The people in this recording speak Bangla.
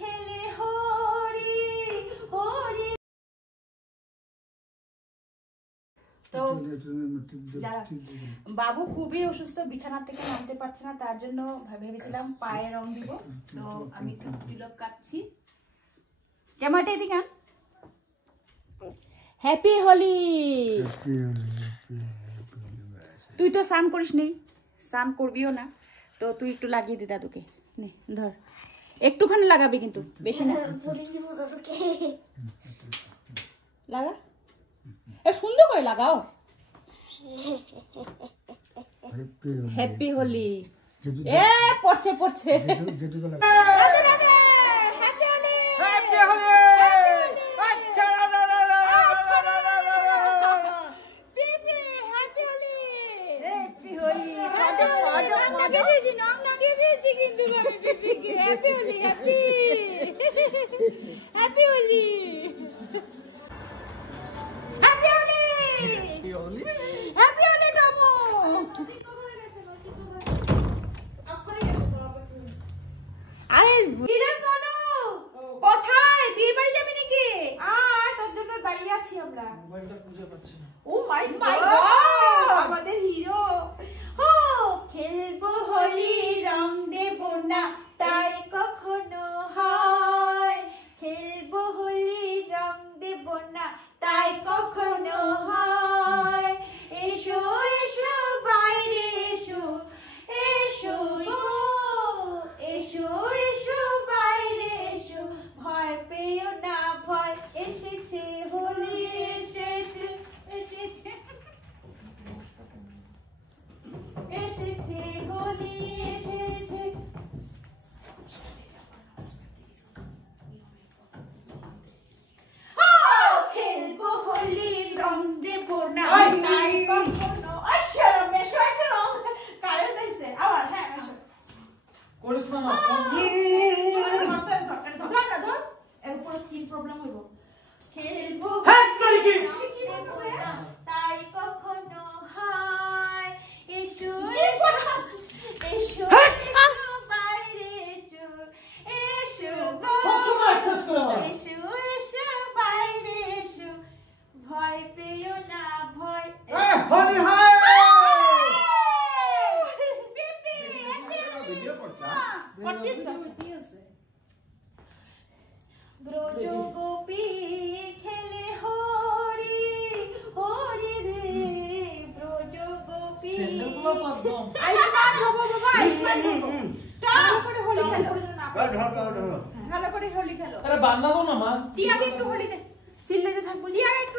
খেলে হরি হরি। তো বাবু খুবই অসুস্থ, বিছানা থেকে নামতে পারছে না, তার জন্য ভেবেছিলাম পায়ে রং দিব। তো আমি তিলক কাটছি। ক্যামেরাটা এদিকে আন। হ্যাপি হোলি। তুই তো স্নান করিস নেই, স্নান করবিও না, তো তুই একটু লাগিয়ে দে দাদুকে। নে ধর, একটুখানি লাগাবি কিন্তু বেশি না। লাগা, সুন্দর করে লাগাও। হ্যাপি হোলি। এ পড়ছে পড়ছে। আমাদের হিরো খেলবো হোলি, রং দেব না তাই কখনো হয়। খেলবো হোলি, রং দেব না তাই কখনো হয়। এসো এসো বাইরে এসো, এসো এসো এসো বাইরে এসো, ভয় পেও না ভয় এসেছে হোলি এসেছে এসেছে এসেছে হোলি এসেছে। খেলবো হোলি, রং দেব না তাই কখনো। মেশো আছে রং, কারেন্ট আছে আবার। হ্যাঁ মেশো করিস না, ধর না ধর, এর উপর স্কিন প্রবলেম হইব। খেলবো তাই কখনো হয়। এসো এসো এসো বাইরে এসো, এসো এসো এসো বাইরে এসো, ভয় পেও না ভয়। ব্রজ গোপী খেলে হরি হরি রে, ব্রজ গোপী। ভালো করে হোলি খেলো। টিয়াকে একটু হোলি দে, চিল্লাতে থাকবো। টিয়াকে একটু